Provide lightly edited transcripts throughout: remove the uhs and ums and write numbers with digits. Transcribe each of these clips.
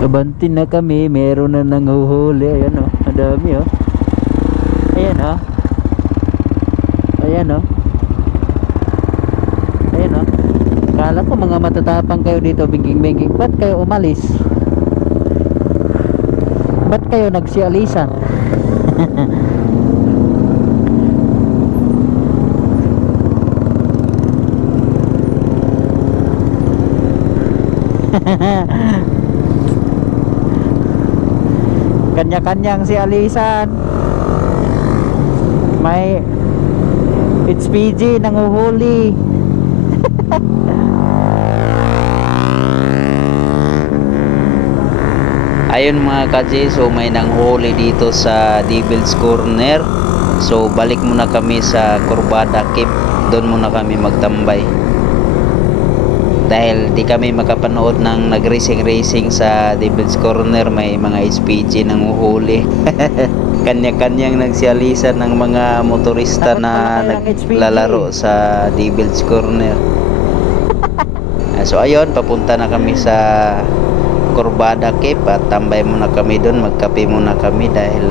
Kabantin na kami, meron na nanguhuli. Ayan o, ang dami o. Ayan o. Ayan o. Ayan o. Kala ko mga matatapang kayo dito, bingking-bingking. Ba't kayo umalis? Ba't kayo nagsialisan? Kanya-kanyang si alisan. May HPG nanguhuli. Ayun mga kaji, so may nanghuli dito sa Devil's Corner. So balik muna kami sa Corbada Cape. Doon muna kami magtambay. Dahil di kami makapanood ng nag-racing sa Devil's Corner, may mga SPG nanguhuli. Kanya-kanyang nagsialisan ng mga motorista na naglalaro sa Devil's Corner. So ayun, papunta na kami sa Corbada Cape at tambay muna kami doon, magkape muna kami dahil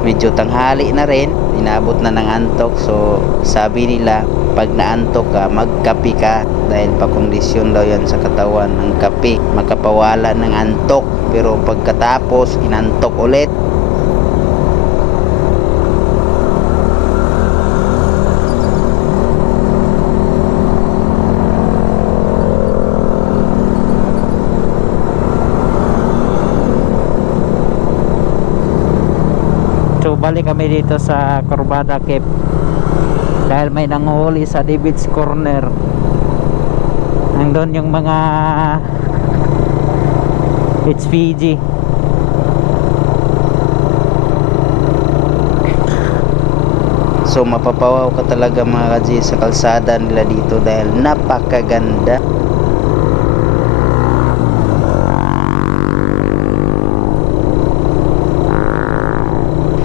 medyo tanghali na rin, inabot na ng antok. So sabi nila, pag naantok ka, magkape ka dahil pakondisyon daw yan sa katawan ng kape, makapawala ng antok. Pero pagkatapos inantok ulit. So balik kami dito sa Corbada Cape dahil may nanghuli sa Devil's Corner. Nandun yung mga HPG. So mapapawaw ka talaga mga kaji sa kalsada nila dito dahil napakaganda.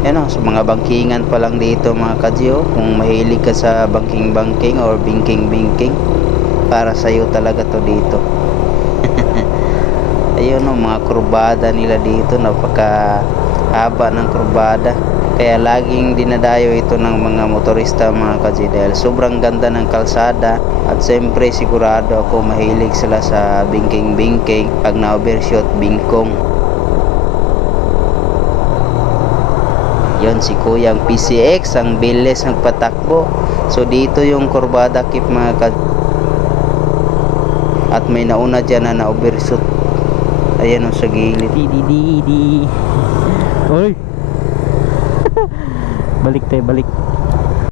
Yan o, so mga bangkingan pa lang dito mga kadyo. Kung mahilig ka sa bangking-bangking or bingking-bingking, para sa'yo talaga to dito. Ayun o, mga kurbada nila dito, napaka haba ng kurbada. Kaya laging dinadayo ito ng mga motorista mga kadyo dahil sobrang ganda ng kalsada. At siyempre sigurado ako mahilig sila sa bingking-bingking pag na-overshoot bingkong. Yon si Kuyang PCX, ang bilis ng patakbo. So dito yung Corbada Cape mga kad. At may nauna dyan na na-overshoot. Ayan o sa gilid. Di. Oy. Balik tayo, balik.